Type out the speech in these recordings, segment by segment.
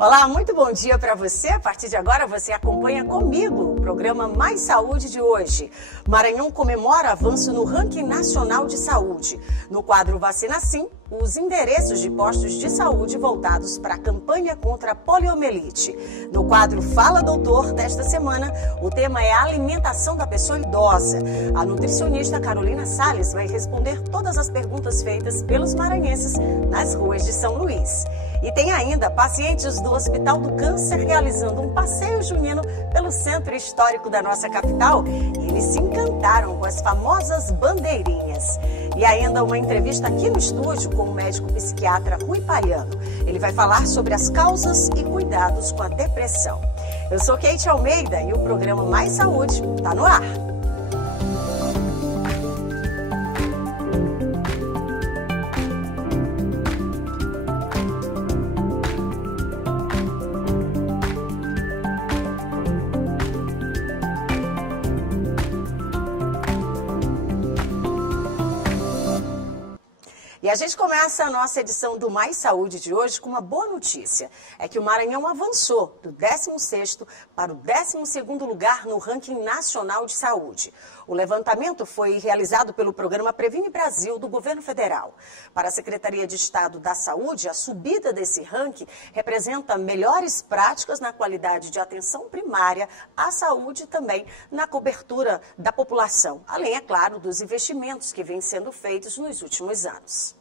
Olá, muito bom dia para você. A partir de agora você acompanha comigo o programa Mais Saúde de hoje. Maranhão comemora avanço no ranking nacional de saúde. No quadro Vacina Sim, os endereços de postos de saúde voltados para a campanha contra a poliomielite. No quadro Fala Doutor desta semana, o tema é a alimentação da pessoa idosa. A nutricionista Carolina Salles vai responder todas as perguntas feitas pelos maranhenses nas ruas de São Luís. E tem ainda pacientes do Hospital do Câncer realizando um passeio junino pelo centro histórico da nossa capital e eles se encantaram com as famosas bandeirinhas. E ainda uma entrevista aqui no estúdio com o médico psiquiatra Rui Paiano. Ele vai falar sobre as causas e cuidados com a depressão. Eu sou Kate Almeida e o programa Mais Saúde está no ar. E a gente começa a nossa edição do Mais Saúde de hoje com uma boa notícia. É que o Maranhão avançou do 16º para o 12º lugar no ranking nacional de saúde. O levantamento foi realizado pelo programa Previne Brasil do governo federal. Para a Secretaria de Estado da Saúde, a subida desse ranking representa melhores práticas na qualidade de atenção primária à saúde e também na cobertura da população. Além, é claro, dos investimentos que vêm sendo feitos nos últimos anos.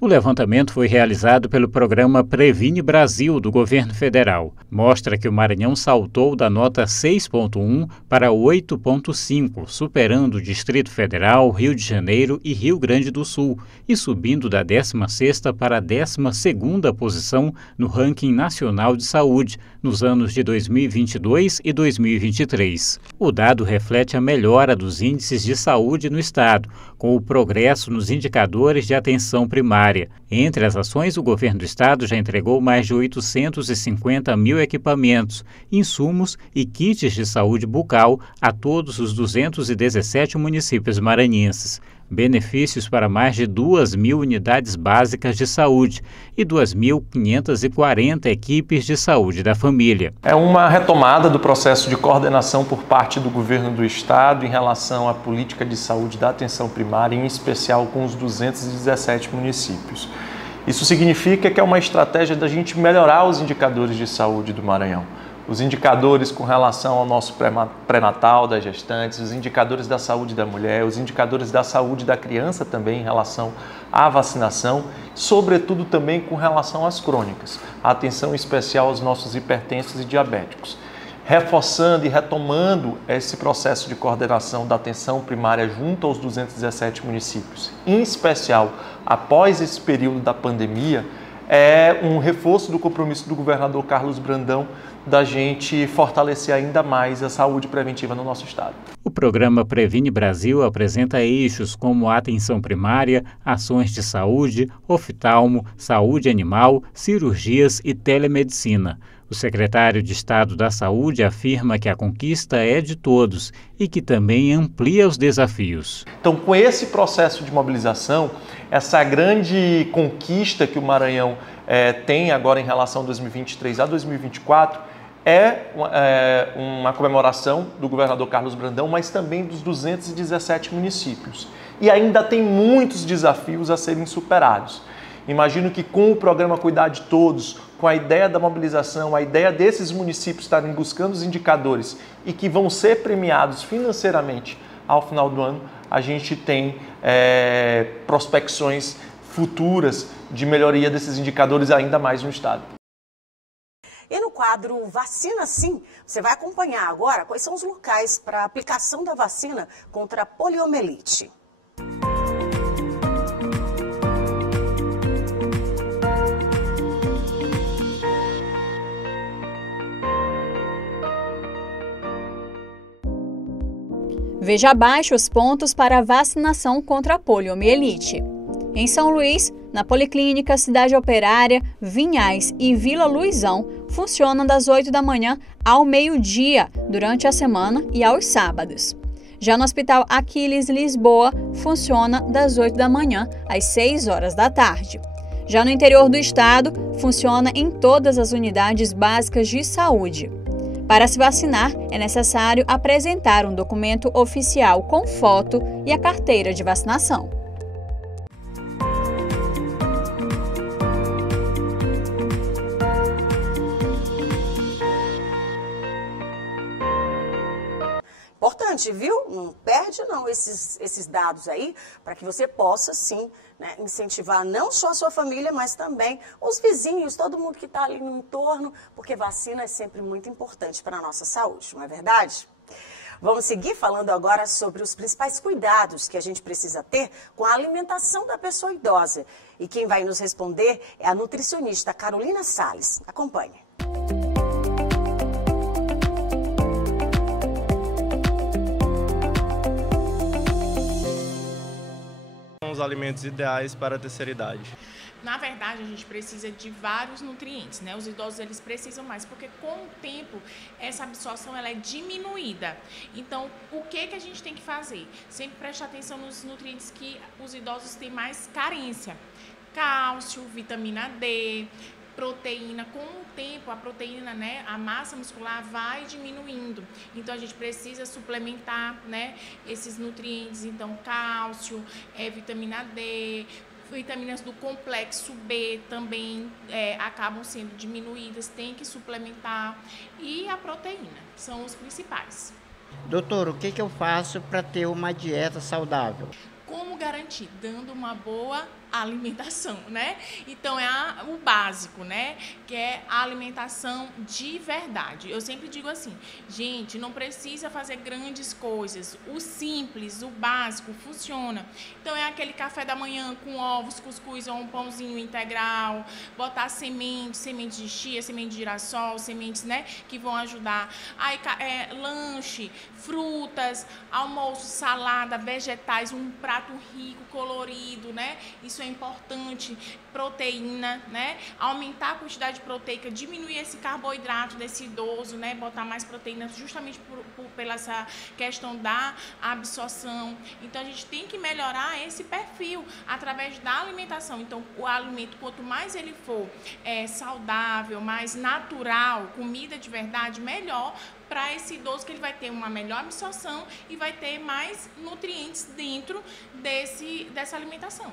O levantamento foi realizado pelo programa Previne Brasil, do governo federal. Mostra que o Maranhão saltou da nota 6,1 para 8,5, superando o Distrito Federal, Rio de Janeiro e Rio Grande do Sul, e subindo da 16ª para a 12ª posição no ranking nacional de saúde, nos anos de 2022 e 2023. O dado reflete a melhora dos índices de saúde no estado, com o progresso nos indicadores de atenção primária. Entre as ações, o governo do estado já entregou mais de 850 mil equipamentos, insumos e kits de saúde bucal a todos os 217 municípios maranhenses. Benefícios para mais de 2.000 unidades básicas de saúde e 2.540 equipes de saúde da família. É uma retomada do processo de coordenação por parte do governo do estado em relação à política de saúde da atenção primária, em especial com os 217 municípios. Isso significa que é uma estratégia da gente melhorar os indicadores de saúde do Maranhão. Os indicadores com relação ao nosso pré-natal das gestantes, os indicadores da saúde da mulher, os indicadores da saúde da criança também em relação à vacinação, sobretudo também com relação às crônicas, a atenção especial aos nossos hipertensos e diabéticos. Reforçando e retomando esse processo de coordenação da atenção primária junto aos 217 municípios, em especial após esse período da pandemia, é um reforço do compromisso do governador Carlos Brandão da gente fortalecer ainda mais a saúde preventiva no nosso estado. O programa Previne Brasil apresenta eixos como a atenção primária, ações de saúde, oftalmo, saúde animal, cirurgias e telemedicina. O secretário de Estado da Saúde afirma que a conquista é de todos e que também amplia os desafios. Então, com esse processo de mobilização, essa grande conquista que o Maranhão tem agora em relação a 2023 a 2024, uma comemoração do governador Carlos Brandão, mas também dos 217 municípios. E ainda tem muitos desafios a serem superados. Imagino que com o programa Cuidar de Todos, com a ideia da mobilização, a ideia desses municípios estarem buscando os indicadores e que vão ser premiados financeiramente ao final do ano, a gente tem prospecções futuras de melhoria desses indicadores ainda mais no estado. E no quadro Vacina Sim, você vai acompanhar agora quais são os locais para a aplicação da vacina contra a poliomielite. Veja abaixo os pontos para a vacinação contra a poliomielite. Em São Luís, na Policlínica Cidade Operária, Vinhais e Vila Luizão, funcionam das 8 da manhã ao meio-dia, durante a semana e aos sábados. Já no Hospital Aquiles Lisboa, funciona das 8 da manhã às 6 horas da tarde. Já no interior do estado, funciona em todas as unidades básicas de saúde. Para se vacinar, é necessário apresentar um documento oficial com foto e a carteira de vacinação. Importante, viu? Não perde não esses dados aí, para que você possa sim, né, incentivar não só a sua família, mas também os vizinhos, todo mundo que está ali no entorno, porque vacina é sempre muito importante para a nossa saúde, não é verdade? Vamos seguir falando agora sobre os principais cuidados que a gente precisa ter com a alimentação da pessoa idosa. E quem vai nos responder é a nutricionista Carolina Salles. Acompanhe. Os alimentos ideais para a terceira idade. Na verdade, a gente precisa de vários nutrientes, né? Os idosos, eles precisam mais, porque com o tempo, essa absorção ela é diminuída. Então, o que a gente tem que fazer? Sempre prestar atenção nos nutrientes que os idosos têm mais carência. Cálcio, vitamina D, proteína. Com o tempo, a proteína, né, a massa muscular vai diminuindo. Então, a gente precisa suplementar, né, esses nutrientes. Então, cálcio, vitamina D, vitaminas do complexo B também acabam sendo diminuídas, tem que suplementar. E a proteína são os principais. Doutor, o que eu faço para ter uma dieta saudável? Como garantir? Dando uma boa alimentação, né? Então é o básico, né? Que é a alimentação de verdade. Eu sempre digo assim, gente, não precisa fazer grandes coisas. O simples, o básico funciona. Então é aquele café da manhã com ovos, cuscuz ou um pãozinho integral, botar sementes de chia, semente de girassol, sementes, né, que vão ajudar. Aí lanche, frutas, almoço, salada, vegetais, um prato rico, colorido, né? Isso é importante. Proteína, né? Aumentar a quantidade proteica, diminuir esse carboidrato desse idoso, né? Botar mais proteína justamente pela essa questão da absorção. Então, a gente tem que melhorar esse perfil através da alimentação. Então, o alimento, quanto mais ele for saudável, mais natural, comida de verdade, melhor para esse idoso, que ele vai ter uma melhor absorção e vai ter mais nutrientes dentro dessa alimentação.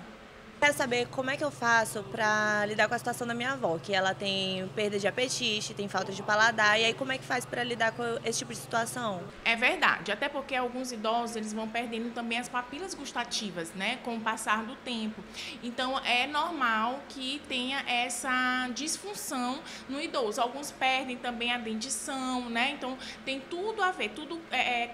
Quero saber como é que eu faço para lidar com a situação da minha avó, que ela tem perda de apetite, tem falta de paladar, e aí como é que faz para lidar com esse tipo de situação? É verdade, até porque alguns idosos eles vão perdendo também as papilas gustativas, né, com o passar do tempo. Então é normal que tenha essa disfunção no idoso. Alguns perdem também a dentição, né? Então tem tudo a ver, tudo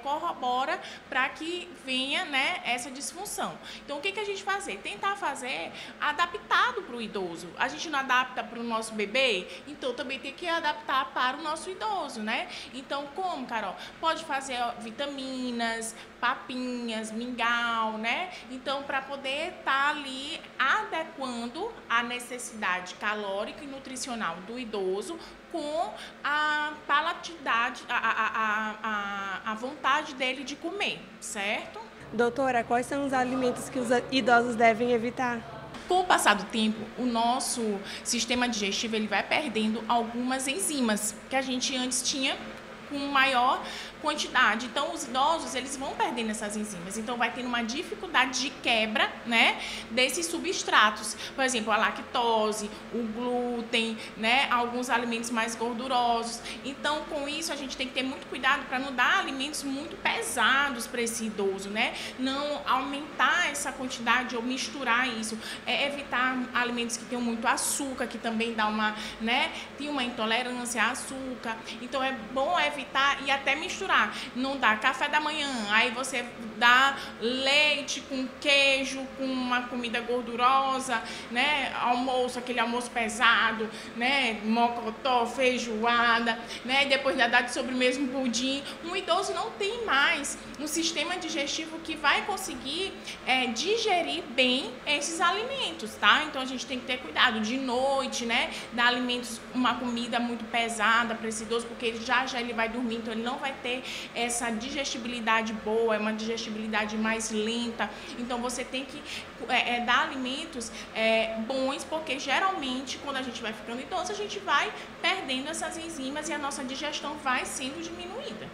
corrobora para que venha, né, essa disfunção. Então o que a gente fazer? Tentar fazer adaptado para o idoso. A gente não adapta para o nosso bebê, então também tem que adaptar para o nosso idoso, né? Então, como, Carol? Pode fazer vitaminas, papinhas, mingau, né? Então, para poder estar ali adequando a necessidade calórica e nutricional do idoso com a palatidade, a vontade dele de comer, certo? Doutora, quais são os alimentos que os idosos devem evitar? Com o passar do tempo, o nosso sistema digestivo ele vai perdendo algumas enzimas que a gente antes tinha com maior quantidade. Então, os idosos, eles vão perdendo essas enzimas. Então, vai tendo uma dificuldade de quebra, né, desses substratos. Por exemplo, a lactose, o glúten, né, alguns alimentos mais gordurosos. Então, com isso, a gente tem que ter muito cuidado para não dar alimentos muito pesados para esse idoso, né? Não aumentar essa quantidade ou misturar isso. Evitar alimentos que tenham muito açúcar, que também dá uma, né, tem uma intolerância a açúcar. Então, é bom evitar e até misturar. Não dá café da manhã, aí você dá leite com queijo, com uma comida gordurosa, né? Almoço, aquele almoço pesado, né? Mocotó, feijoada, né? E depois dá de sobremesa um pudim. Um idoso não tem mais um sistema digestivo que vai conseguir digerir bem esses alimentos, tá? Então a gente tem que ter cuidado de noite, né? Dar alimentos, uma comida muito pesada para esse idoso, porque já ele vai dormir, então ele não vai ter essa digestibilidade boa, é uma digestibilidade mais lenta. Então você tem que dar alimentos bons, porque geralmente quando a gente vai ficando idoso, a gente vai perdendo essas enzimas e a nossa digestão vai sendo diminuída.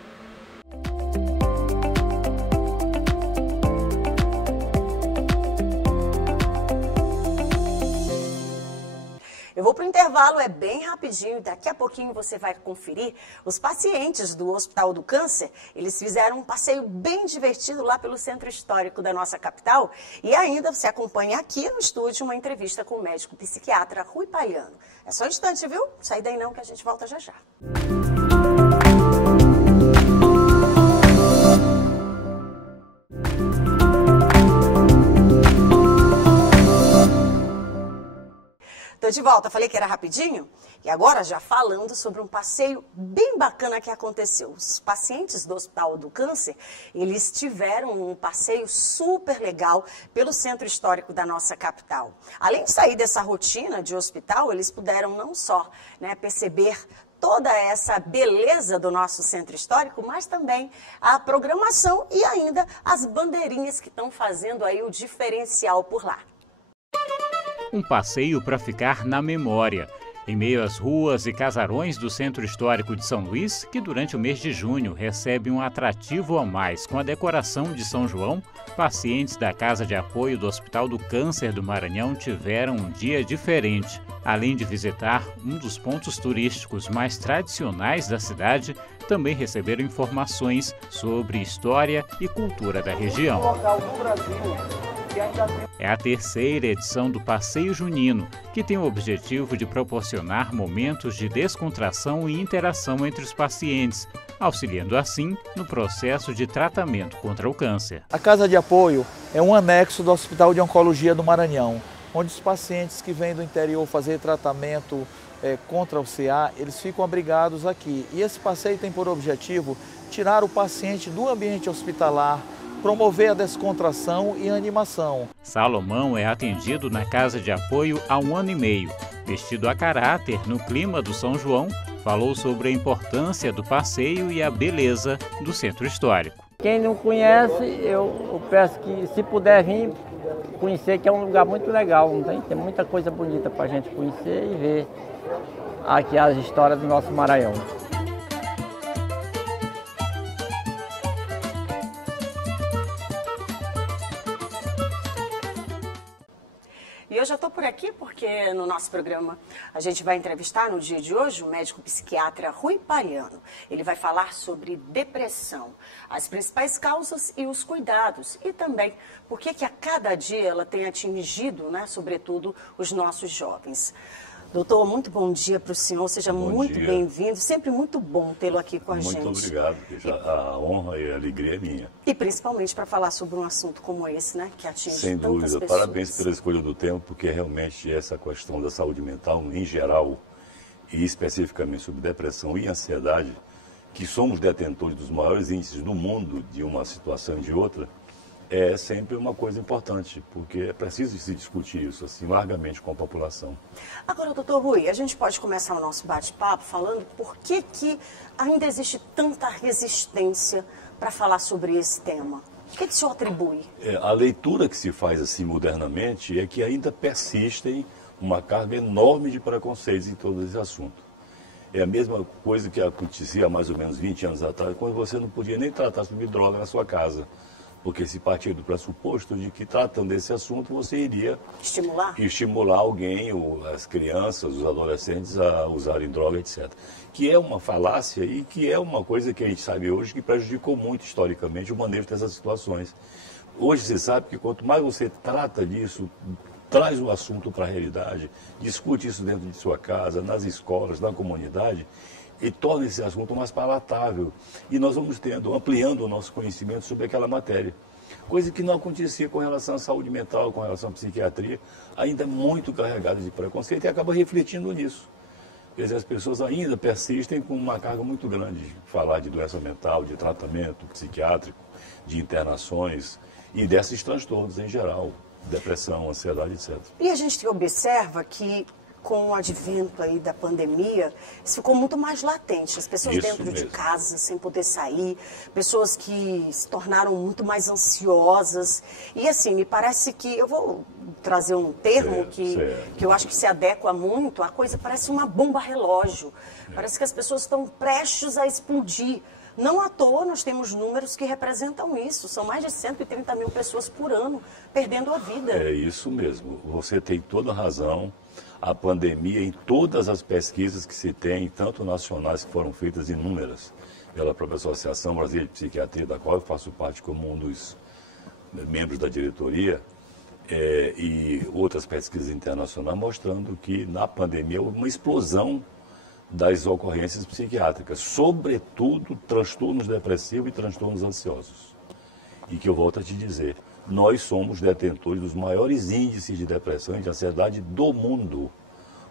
Eu vou para o intervalo, é bem rapidinho, daqui a pouquinho você vai conferir. Os pacientes do Hospital do Câncer, eles fizeram um passeio bem divertido lá pelo centro histórico da nossa capital. E ainda você acompanha aqui no estúdio uma entrevista com o médico psiquiatra Rui Paliano. É só um instante, viu? Sai daí não que a gente volta já já. Tô de volta, falei que era rapidinho e agora já falando sobre um passeio bem bacana que aconteceu. Os pacientes do Hospital do Câncer, eles tiveram um passeio super legal pelo centro histórico da nossa capital. Além de sair dessa rotina de hospital, eles puderam não só perceber toda essa beleza do nosso centro histórico, mas também a programação e ainda as bandeirinhas que estão fazendo aí o diferencial por lá. Um passeio para ficar na memória, em meio às ruas e casarões do Centro Histórico de São Luís, que durante o mês de junho recebe um atrativo a mais com a decoração de São João. Pacientes da Casa de Apoio do Hospital do Câncer do Maranhão tiveram um dia diferente. Além de visitar um dos pontos turísticos mais tradicionais da cidade, também receberam informações sobre história e cultura da região. É a terceira edição do Passeio Junino, que tem o objetivo de proporcionar momentos de descontração e interação entre os pacientes, auxiliando assim no processo de tratamento contra o câncer. A Casa de Apoio é um anexo do Hospital de Oncologia do Maranhão, onde os pacientes que vêm do interior fazer tratamento contra o CA, eles ficam abrigados aqui. E esse passeio tem por objetivo tirar o paciente do ambiente hospitalar, promover a descontração e a animação. Salomão é atendido na Casa de Apoio há 1 ano e meio. Vestido a caráter no clima do São João, falou sobre a importância do passeio e a beleza do centro histórico. Quem não conhece, eu peço que, se puder vir conhecer, que é um lugar muito legal, não tem muita coisa bonita para a gente conhecer e ver aqui as histórias do nosso Maranhão. E eu já estou por aqui porque no nosso programa a gente vai entrevistar no dia de hoje o médico psiquiatra Rui Paliano. Ele vai falar sobre depressão, as principais causas e os cuidados e também por que a cada dia ela tem atingido, sobretudo, os nossos jovens. Doutor, muito bom dia para o senhor, seja muito bem-vindo, sempre muito bom tê-lo aqui com a gente. Muito obrigado, a honra e a alegria é minha. E principalmente para falar sobre um assunto como esse, que atinge Sem tantas dúvida, pessoas. Parabéns pela escolha do tempo, porque realmente essa questão da saúde mental em geral, e especificamente sobre depressão e ansiedade, que somos detentores dos maiores índices do mundo de uma situação e de outra, é sempre uma coisa importante, porque é preciso se discutir isso assim largamente com a população. Agora, doutor Rui, a gente pode começar o nosso bate-papo falando por que ainda existe tanta resistência para falar sobre esse tema. O que o senhor atribui? A leitura que se faz assim modernamente é que ainda persistem uma carga enorme de preconceitos em todo esse assunto. É a mesma coisa que acontecia há mais ou menos 20 anos atrás, quando você não podia nem tratar sobre droga na sua casa. Porque se partia do pressuposto de que, tratando desse assunto, você iria estimular alguém, as crianças, os adolescentes a usarem droga, etc. Que é uma falácia e que é uma coisa que a gente sabe hoje que prejudicou muito historicamente o manejo dessas situações. Hoje você sabe que quanto mais você trata disso, traz o assunto para a realidade, discute isso dentro de sua casa, nas escolas, na comunidade, e torna esse assunto mais palatável. E nós vamos ampliando o nosso conhecimento sobre aquela matéria. Coisa que não acontecia com relação à saúde mental, com relação à psiquiatria, ainda muito carregada de preconceito e acaba refletindo nisso. Quer dizer, as pessoas ainda persistem com uma carga muito grande de falar de doença mental, de tratamento psiquiátrico, de internações e desses transtornos em geral, depressão, ansiedade, etc. E a gente observa que com o advento aí da pandemia, isso ficou muito mais latente. As pessoas dentro de casa, sem poder sair, pessoas que se tornaram muito mais ansiosas. E assim, me parece que, eu vou trazer um termo que eu acho que se adequa muito, a coisa parece uma bomba relógio. Parece que as pessoas estão prestes a explodir. Não à toa nós temos números que representam isso. São mais de 130 mil pessoas por ano perdendo a vida. É isso mesmo. Você tem toda a razão. A pandemia, em todas as pesquisas que se tem, tanto nacionais que foram feitas inúmeras pela própria Associação Brasileira de Psiquiatria, da qual eu faço parte como um dos membros da diretoria, e outras pesquisas internacionais mostrando que na pandemia houve uma explosão das ocorrências psiquiátricas, sobretudo transtornos depressivos e transtornos ansiosos. E que eu volto a te dizer, nós somos detentores dos maiores índices de depressão e de ansiedade do mundo.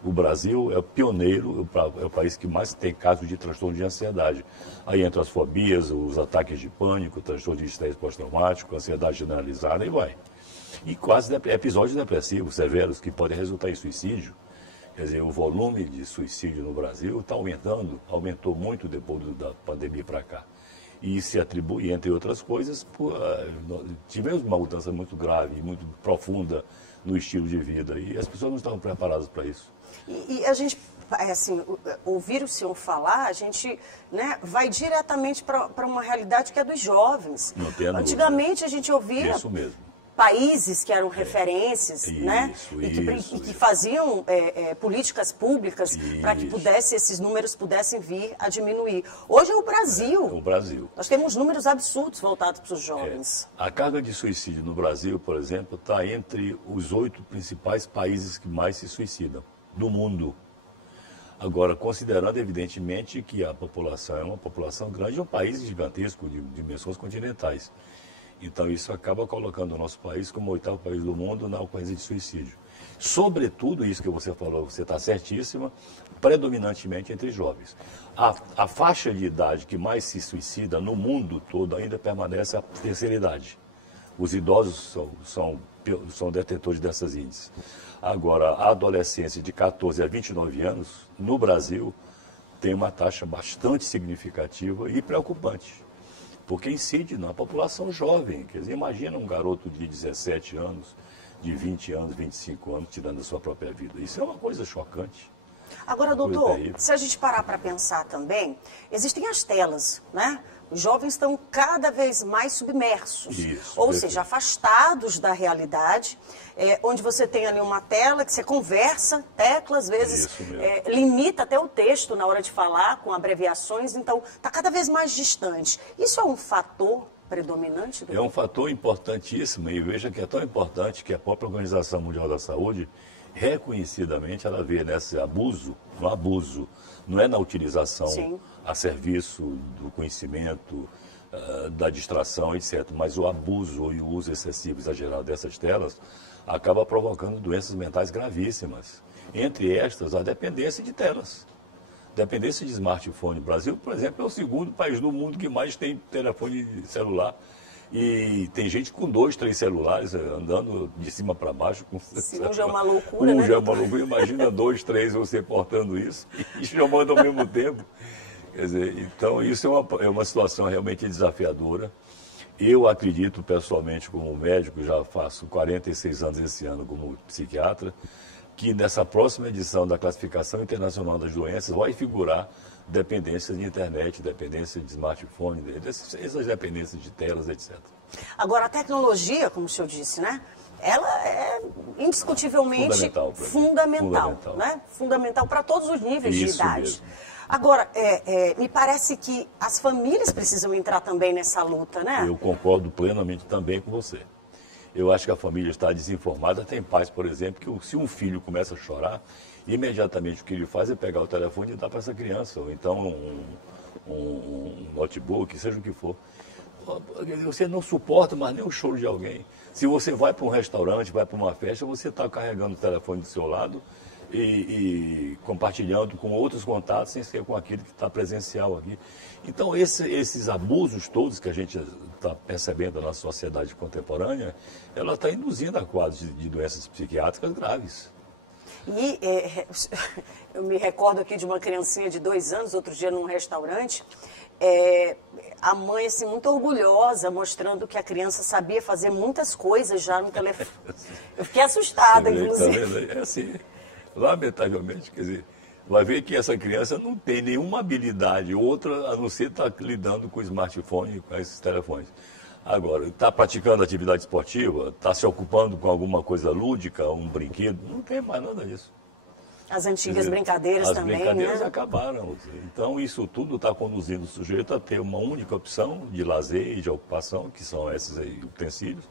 O Brasil é o pioneiro, é o país que mais tem casos de transtorno de ansiedade. Aí entram as fobias, os ataques de pânico, transtorno de estresse pós-traumático, ansiedade generalizada e vai. E quase episódios depressivos severos que podem resultar em suicídio. Quer dizer, o volume de suicídio no Brasil está aumentou muito depois da pandemia para cá. E se atribui, entre outras coisas, tivemos uma mudança muito grave e muito profunda no estilo de vida. E as pessoas não estavam preparadas para isso. E a gente, assim, ouvir o senhor falar, a gente, né, vai diretamente para uma realidade que é dos jovens. Não tem Antigamente a gente ouvia... Isso mesmo. Países que eram referências, né? E que faziam políticas públicas para que esses números pudessem vir a diminuir. Hoje é o Brasil. O Brasil. Nós temos números absurdos voltados para os jovens. A carga de suicídio no Brasil, por exemplo, está entre os 8 principais países que mais se suicidam do mundo. Agora, considerando evidentemente que a população é uma população grande, é um país gigantesco, de dimensões continentais. Então, isso acaba colocando o nosso país como o 8º país do mundo na ocorrência de suicídio. Sobretudo, isso que você falou, você está certíssima, predominantemente entre jovens. A faixa de idade que mais se suicida no mundo todo ainda permanece a terceira idade. Os idosos são detentores dessas índices. Agora, a adolescência de 14 a 29 anos, no Brasil, tem uma taxa bastante significativa e preocupante. Porque incide na população jovem. Quer dizer, imagina um garoto de 17 anos, de 20 anos, 25 anos, tirando a sua própria vida. Isso é uma coisa chocante. Agora, doutor, se a gente parar para pensar também, existem as telas, né? Os jovens estão cada vez mais submersos, ou seja, afastados da realidade, onde você tem ali uma tela que você conversa, tecla, às vezes limita até o texto na hora de falar, com abreviações, então está cada vez mais distante. Isso é um fator predominante? É um fator importantíssimo, e veja que é tão importante que a própria Organização Mundial da Saúde, reconhecidamente, ela vê nesse abuso, no abuso, não é na utilização a serviço do conhecimento, da distração, etc. Mas o abuso e o uso excessivo, exagerado dessas telas acaba provocando doenças mentais gravíssimas. Entre estas, a dependência de telas. Dependência de smartphone. O Brasil, por exemplo, é o 2º país do mundo que mais tem telefone celular. E tem gente com 2, 3 celulares andando de cima para baixo. Um já é uma loucura, né? Já é uma loucura. Imagina 2, 3 você portando isso e chamando ao mesmo tempo. Quer dizer, então isso é uma situação realmente desafiadora. Eu acredito pessoalmente, como médico, já faço 46 anos esse ano como psiquiatra, que nessa próxima edição da Classificação Internacional das Doenças vai figurar dependência de internet, dependência de smartphone, essas dependências de telas, etc. Agora, a tecnologia, como o senhor disse, né? Ela é indiscutivelmente fundamental, né? Fundamental para todos os níveis de idade. Mesmo. Agora, me parece que as famílias precisam entrar também nessa luta, né? Eu concordo plenamente também com você. Eu acho que a família está desinformada. Tem pais, por exemplo, que se um filho começa a chorar, imediatamente o que ele faz é pegar o telefone e dar para essa criança, ou então um notebook, seja o que for. Você não suporta mais nem o choro de alguém. Se você vai para um restaurante, vai para uma festa, você está carregando o telefone do seu lado e compartilhando com outros contatos, sem ser com aquele que está presencial aqui. Então, esses abusos todos que a gente está percebendo na sociedade contemporânea, ela está induzindo a quadros de doenças psiquiátricas graves. E eu me recordo aqui de uma criancinha de 2 anos, outro dia num restaurante, a mãe assim, muito orgulhosa, mostrando que a criança sabia fazer muitas coisas já no telefone. Eu fiquei assustada, inclusive. É assim, lamentavelmente, quer dizer, vai ver que essa criança não tem nenhuma habilidade outra a não ser estar lidando com o smartphone, com esses telefones. Agora, está praticando atividade esportiva, está se ocupando com alguma coisa lúdica, um brinquedo, não tem mais nada disso. As antigas brincadeiras também, As brincadeiras né? acabaram. Então, isso tudo está conduzindo o sujeito a ter uma única opção de lazer e de ocupação, que são esses aí, utensílios,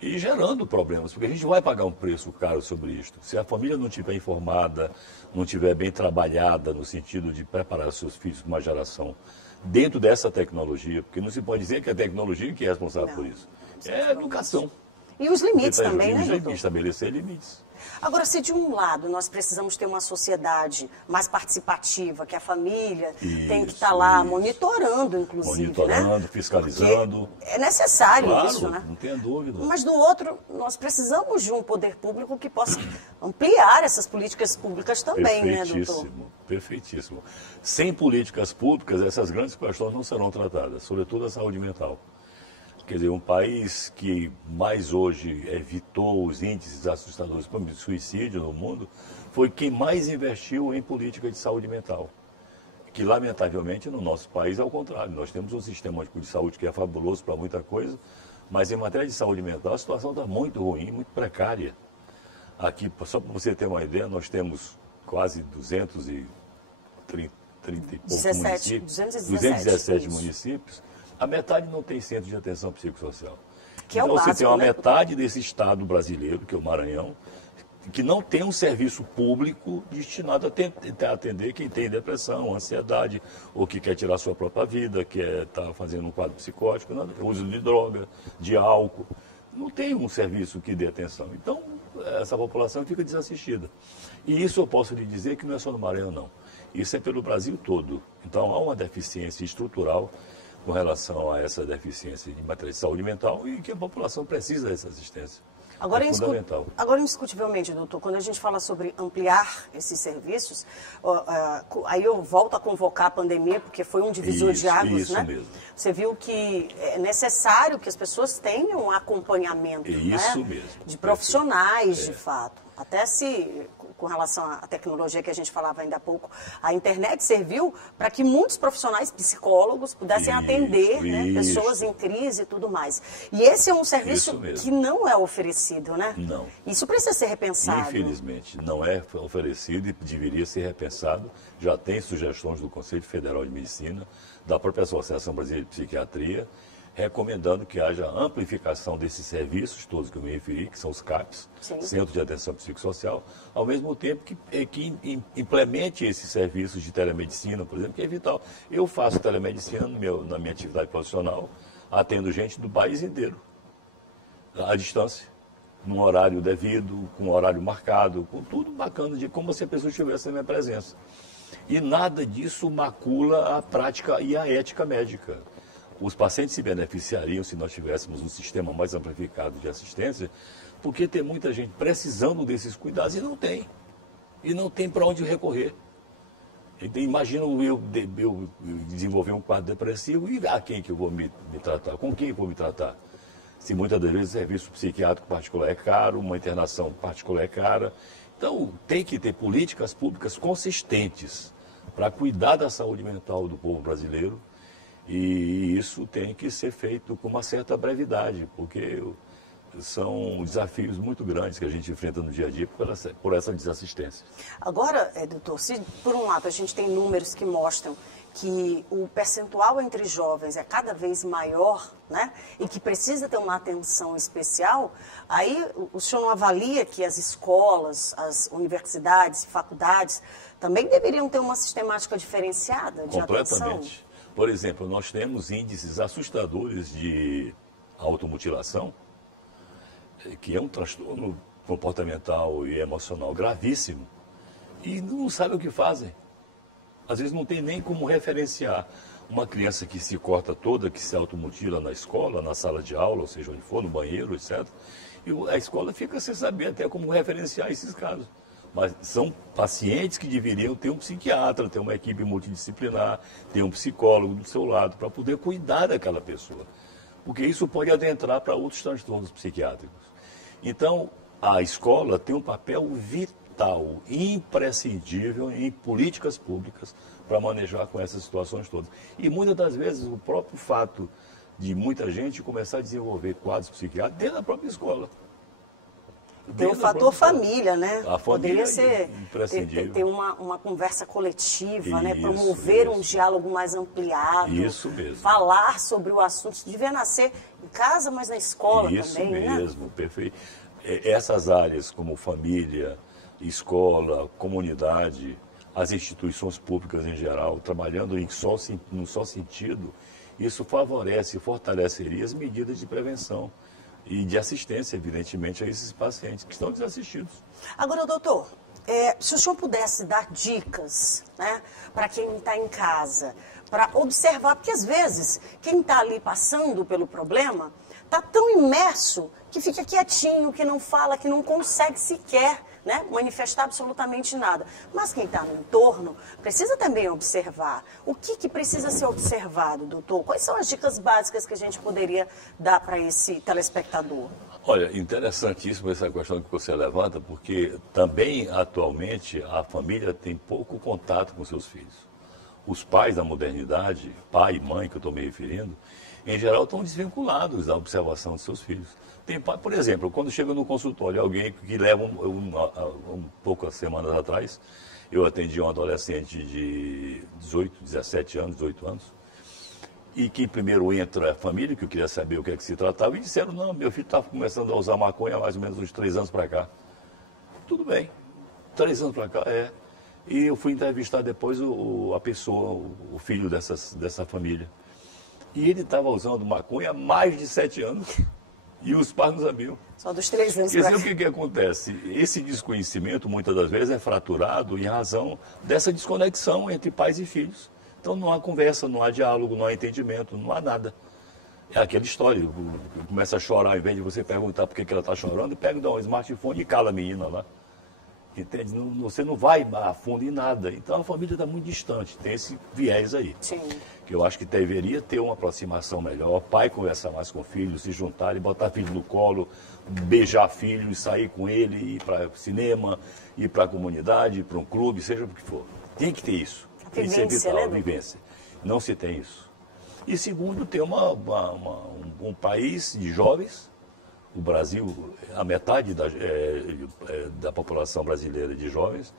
e gerando problemas, porque a gente vai pagar um preço caro sobre isto. Se a família não estiver informada, não estiver bem trabalhada no sentido de preparar seus filhos para uma geração dentro dessa tecnologia, porque não se pode dizer que é a tecnologia que é responsável por isso. É a educação. E os limites também, né, doutor? Estabelecer limites. Agora, se de um lado nós precisamos ter uma sociedade mais participativa, que a família tem que estar lá monitorando, inclusive, monitorando, né? fiscalizando. Porque é necessário claro, isso, né? Não tenha dúvida. Mas do outro, nós precisamos de um poder público que possa ampliar essas políticas públicas também, né, doutor? Perfeitíssimo. Sem políticas públicas, essas grandes questões não serão tratadas, sobretudo a saúde mental. Quer dizer, um país que mais hoje evitou os índices assustadores de suicídio no mundo foi quem mais investiu em política de saúde mental. Que, lamentavelmente, no nosso país é o contrário. Nós temos um sistema de saúde que é fabuloso para muita coisa, mas em matéria de saúde mental a situação está muito ruim, muito precária. Aqui, só para você ter uma ideia, nós temos quase 230 e poucos municípios, 217 municípios. A metade não tem centro de atenção psicossocial. Que é o então básico, você tem uma né? metade desse estado brasileiro, que é o Maranhão, que não tem um serviço público destinado a atender quem tem depressão, ansiedade, ou que quer tirar sua própria vida, que está fazendo um quadro psicótico, uso de droga, de álcool. Não tem um serviço que dê atenção. Então, essa população fica desassistida. E isso eu posso lhe dizer que não é só no Maranhão, não. Isso é pelo Brasil todo. Então, há uma deficiência estrutural com relação a essa deficiência em matéria de saúde mental e que a população precisa dessa assistência. Agora, é fundamental. Agora, indiscutivelmente, doutor, quando a gente fala sobre ampliar esses serviços, aí eu volto a convocar a pandemia, porque foi um divisor de águas, isso né? Mesmo. Você viu que é necessário que as pessoas tenham um acompanhamento, isso né? mesmo. De profissionais, de fato. Até se, com relação à tecnologia que a gente falava ainda há pouco, a internet serviu para que muitos profissionais psicólogos pudessem atender, né, pessoas em crise e tudo mais. E esse é um serviço que não é oferecido, né? Não. Isso precisa ser repensado. Infelizmente, não é oferecido e deveria ser repensado. Já tem sugestões do Conselho Federal de Medicina, da própria Associação Brasileira de Psiquiatria, recomendando que haja amplificação desses serviços, todos que eu me referi, que são os CAPs, Centro de Atenção Psicossocial, ao mesmo tempo que implemente esses serviços de telemedicina, por exemplo, que é vital. Eu faço telemedicina na minha atividade profissional, atendo gente do país inteiro, à distância, num horário devido, com um horário marcado, com tudo bacana, de como se a pessoa estivesse na minha presença. E nada disso macula a prática e a ética médica. Os pacientes se beneficiariam se nós tivéssemos um sistema mais amplificado de assistência, porque tem muita gente precisando desses cuidados e não tem. E não tem para onde recorrer. Então, imagina eu desenvolver um quadro depressivo e a quem que eu vou me tratar? Com quem eu vou me tratar? Se muitas das vezes o serviço psiquiátrico particular é caro, uma internação particular é cara. Então, tem que ter políticas públicas consistentes para cuidar da saúde mental do povo brasileiro. E isso tem que ser feito com uma certa brevidade, porque são desafios muito grandes que a gente enfrenta no dia a dia por essa desassistência. Agora, doutor, se por um lado a gente tem números que mostram que o percentual entre jovens é cada vez maior, né, e que precisa ter uma atenção especial, aí o senhor não avalia que as escolas, as universidades, faculdades também deveriam ter uma sistemática diferenciada de atenção? Completamente. Por exemplo, nós temos índices assustadores de automutilação, que é um transtorno comportamental e emocional gravíssimo, e não sabem o que fazem. Às vezes não tem nem como referenciar uma criança que se corta toda, que se automutila na escola, na sala de aula, ou seja, onde for, no banheiro, etc. E a escola fica sem saber até como referenciar esses casos. Mas são pacientes que deveriam ter um psiquiatra, ter uma equipe multidisciplinar, ter um psicólogo do seu lado, para poder cuidar daquela pessoa. Porque isso pode adentrar para outros transtornos psiquiátricos. Então, a escola tem um papel vital, imprescindível em políticas públicas para manejar com essas situações todas. E muitas das vezes o próprio fato de muita gente começar a desenvolver quadros psiquiátricos dentro da própria escola. Tem o fator família, né? A família poderia ser imprescindível. ter uma conversa coletiva, né? Promover um diálogo mais ampliado. Isso mesmo. Falar sobre o assunto. Devia nascer em casa, mas na escola também, né? Isso mesmo, perfeito. Essas áreas como família, escola, comunidade, as instituições públicas em geral, trabalhando num só sentido, isso favorece e fortaleceria as medidas de prevenção e de assistência, evidentemente, a esses pacientes que estão desassistidos. Agora, doutor, se o senhor pudesse dar dicas, né, para quem está em casa, para observar, porque às vezes quem está ali passando pelo problema está tão imerso que fica quietinho, que não fala, que não consegue sequer, né, manifestar absolutamente nada. Mas quem está no entorno precisa também observar. O que precisa ser observado, doutor? Quais são as dicas básicas que a gente poderia dar para esse telespectador? Olha, interessantíssima essa questão que você levanta, porque também, atualmente, a família tem pouco contato com seus filhos. Os pais da modernidade, pai e mãe, que eu estou me referindo, em geral estão desvinculados da observação de seus filhos. Tem pai, por exemplo, quando chega no consultório, alguém que leva poucas semanas atrás, eu atendi um adolescente de 17 anos, 18 anos, e que primeiro entra a família, que eu queria saber o que é que se tratava, e disseram, não, meu filho está começando a usar maconha há mais ou menos uns 3 anos para cá. Tudo bem, 3 anos para cá, E eu fui entrevistar depois a pessoa, o filho dessa família. E ele estava usando maconha há mais de 7 anos. E os pais não sabiam. Só dos 3 anos. Quer dizer, o que acontece? Esse desconhecimento, muitas das vezes, é fraturado em razão dessa desconexão entre pais e filhos. Então não há conversa, não há diálogo, não há entendimento, não há nada. É aquela história, começa a chorar, ao invés de você perguntar por que ela está chorando, pega um smartphone e cala a menina lá. Entende? Você não vai a fundo em nada. Então a família está muito distante, tem esse viés aí. Sim. Que eu acho que deveria ter uma aproximação melhor, o pai conversar mais com o filho, se juntar e botar filho no colo, beijar filho e sair com ele, ir para o cinema, ir para a comunidade, ir para um clube, seja o que for. Tem que ter isso. Tem que ser vital, a vivência. Não se tem isso. E segundo, ter um país de jovens. O Brasil, a metade da população brasileira de jovens.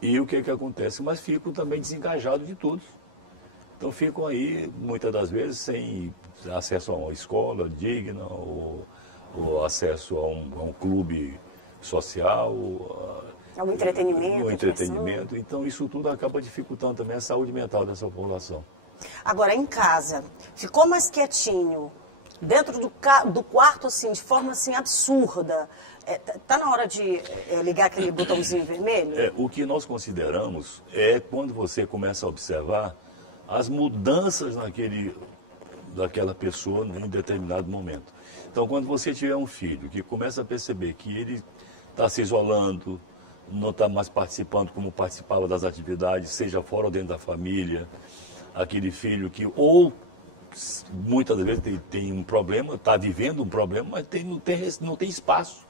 E o que acontece? Mas ficam também desengajados de tudo. Então ficam aí, muitas das vezes, sem acesso a uma escola digna, ou acesso a um clube social. Ao entretenimento. Entretenimento. Então isso tudo acaba dificultando também a saúde mental dessa população. Agora, em casa, ficou mais quietinho, dentro do quarto, assim, de forma assim, absurda. Está na hora de ligar aquele botãozinho vermelho? O que nós consideramos é quando você começa a observar as mudanças daquela pessoa em determinado momento. Então, quando você tiver um filho que começa a perceber que ele está se isolando, não está mais participando como participava das atividades, seja fora ou dentro da família, aquele filho que ou muitas vezes tem um problema, está vivendo um problema, mas não tem espaço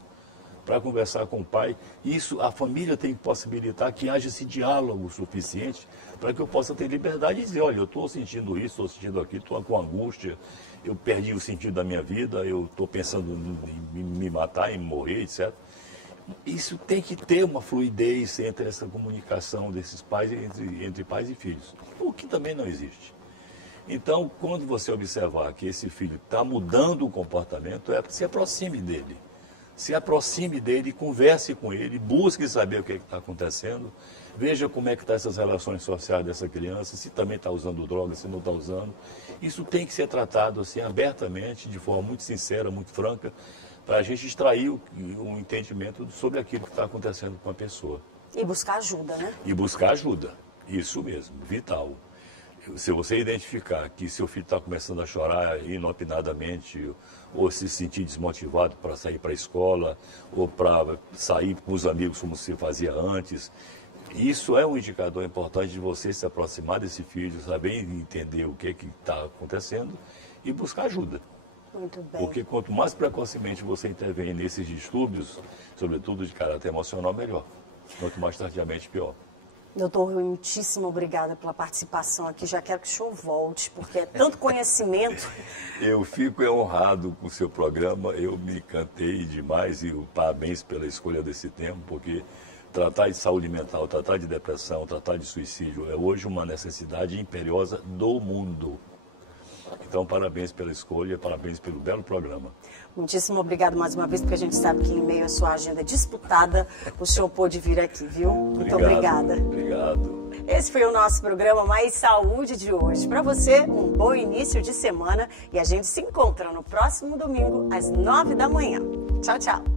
para conversar com o pai. Isso a família tem que possibilitar que haja esse diálogo suficiente para que eu possa ter liberdade de dizer, olha, eu estou sentindo isso, estou sentindo aquilo, estou com angústia, eu perdi o sentido da minha vida, eu estou pensando em me matar, em morrer, etc. Isso tem que ter uma fluidez entre essa comunicação desses pais, entre pais e filhos, o que também não existe. Então, quando você observar que esse filho está mudando o comportamento, se aproxime dele. Se aproxime dele, converse com ele, busque saber o que está acontecendo, veja como é que estão essas relações sociais dessa criança, se também está usando droga, se não está usando. Isso tem que ser tratado assim, abertamente, de forma muito sincera, muito franca, para a gente extrair um entendimento sobre aquilo que está acontecendo com a pessoa. E buscar ajuda, né? E buscar ajuda, isso mesmo, vital. Se você identificar que seu filho está começando a chorar inopinadamente, ou se sentir desmotivado para sair para a escola, ou para sair com os amigos como se fazia antes, isso é um indicador importante de você se aproximar desse filho, saber entender o que está acontecendo e buscar ajuda. Muito bem. Porque quanto mais precocemente você intervém nesses distúrbios, sobretudo de caráter emocional, melhor. Quanto mais tardiamente, pior. Doutor Rui, muitíssimo obrigada pela participação aqui. Já quero que o senhor volte, porque é tanto conhecimento. Eu fico honrado com o seu programa. Eu me encantei demais e parabéns pela escolha desse tema, porque tratar de saúde mental, tratar de depressão, tratar de suicídio é hoje uma necessidade imperiosa do mundo. Então, parabéns pela escolha, parabéns pelo belo programa. Muitíssimo obrigado mais uma vez, porque a gente sabe que em meio à sua agenda disputada, o senhor pôde vir aqui, viu? Muito obrigada. Obrigado. Esse foi o nosso programa Mais Saúde de hoje. Para você, um bom início de semana e a gente se encontra no próximo domingo, às 9 da manhã. Tchau, tchau.